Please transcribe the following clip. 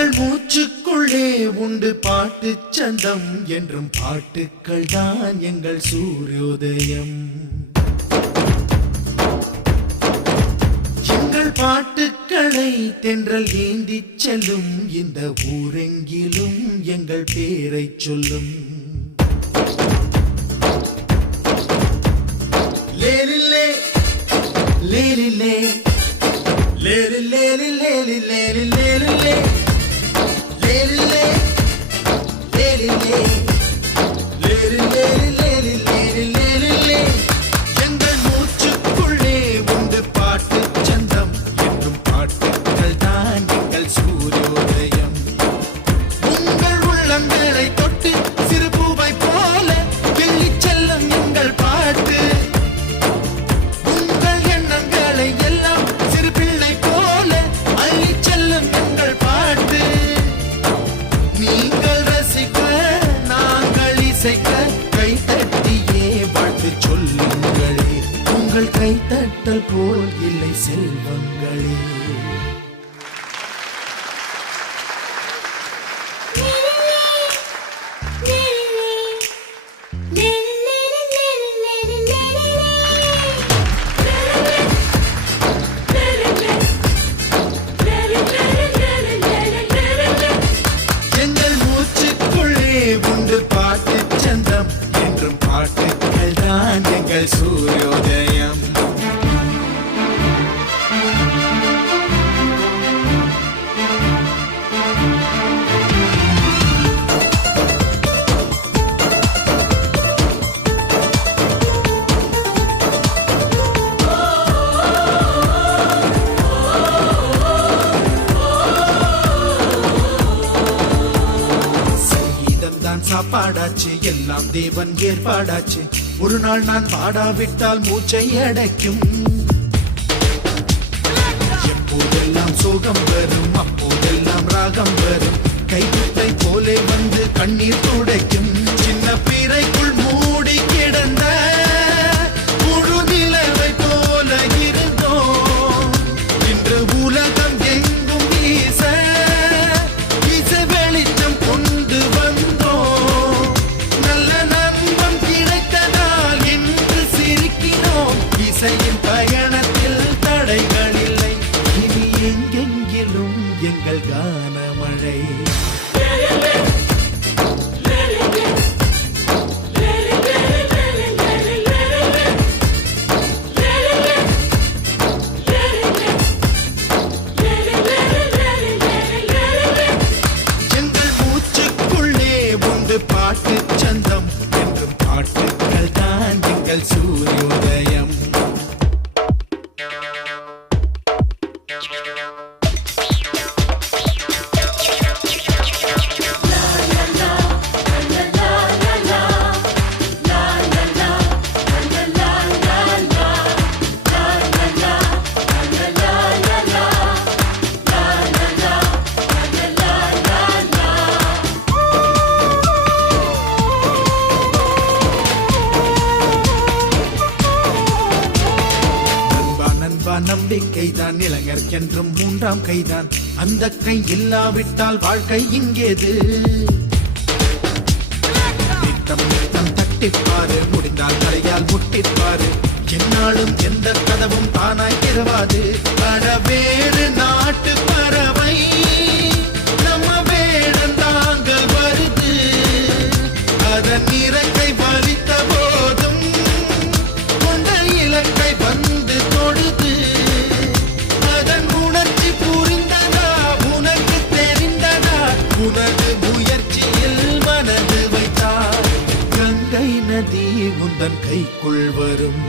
எங்கள் மூச்சுக்குள்ளே உண்டு பாட்டு சந்தம் என்றும் பாட்டுக்கள் தான் எங்கள் சூரியோதயம். எங்கள் பாட்டுக்களை தென்றல் ஏந்திச் செல்லும் இந்த ஊரெங்கிலும் எங்கள் பேரை சொல்லும். லேலிலே லேலிலே லேலிலே லேலிலே லேலிலே லேலிலே லேலிலே லேலிலே எங்கள் மூச்சுக்குள்ளே உண்டு பாட்டு சந்தம் என்றும் பாட்டுக்கள் தான் எங்கள் சூரியோதயம். உங்கள் உள்ளங்களை தொட்டு சிறு பூவை போல கிள்ளிச் செல்லும் எங்கள் பாட்டு. உங்கள் எண்ணங்களை எல்லாம் சிறு பிள்ளை போல அள்ளிச் செல்லும் எங்கள் பாட்டு. நீங்கள் ரசிக்க நாங்கள் இசைக்க கைத்தட்டியே வாழ்த்து சொல்லுங்களே. உங்கள் கைத்தட்டல் போல் இல்லை செல்வங்களே. எங்கள் மூச்சுக்குள்ளே உண்டு பாட்டு சந்தம் என்றும் பாட்டுக்கள் தான் எங்கள் சூரியோதயம். தான் சாப்பாடாச்சு எல்லாம் தேவன் ஏற்பாடாச்சு. ஒரு நாள் நான் பாடாவிட்டால் மூச்சை அடைக்கும். எப்போதெல்லாம் சோகம் வரும் அப்போதெல்லாம் ராகம் வரும். கைகுட்டை போலே வந்து கண்ணீர் துடைக்கும். சின்ன பிறைக்குள் மூடி கிடந்த முழு நிலவை போல இருந்தோம். இன்று உலகம் எங்கும் வீச வெளிச்சம் கொண்டு வந்தோம். நல்ல நண்பன் கிடைத்ததால் என்று சிரிக்கினோம். இசையின் பயணத்தில் தடைகள் இல்லை. இனி எங்கெங்கிலும் எங்கள் கானமழை. பாட்டு சந்தம் என்றும் பாட்டுக்கள் தான் எங்கள் சூரியோதயம். நம்பிக்கைதான் இளைஞர்க்கென்றும் மூன்றாம் கைதான். அந்த கை இல்லாவிட்டால் வாழ்க்கை இங்கேது. நித்தம் நித்தம் தட்டிப்பாரு முடிந்தால் தலையால் முட்டிப்பாரு. என்னாலும் எந்த கதவும் தானாய் திறவாது. வேறு நாட்டு பறவை நம்ம வேடந்தாங்கள் வருது. அதன் இறக்கை வலித்த போதும் கொண்ட இலக்கை வந்து தொடுது. அதன் உணர்ச்சி புரிந்ததா உனக்கு தெரிந்ததா? உனது முயற்சியில் மனது வைத்தார். கங்கை நதி உந்தன் கைக்குள் வரும்.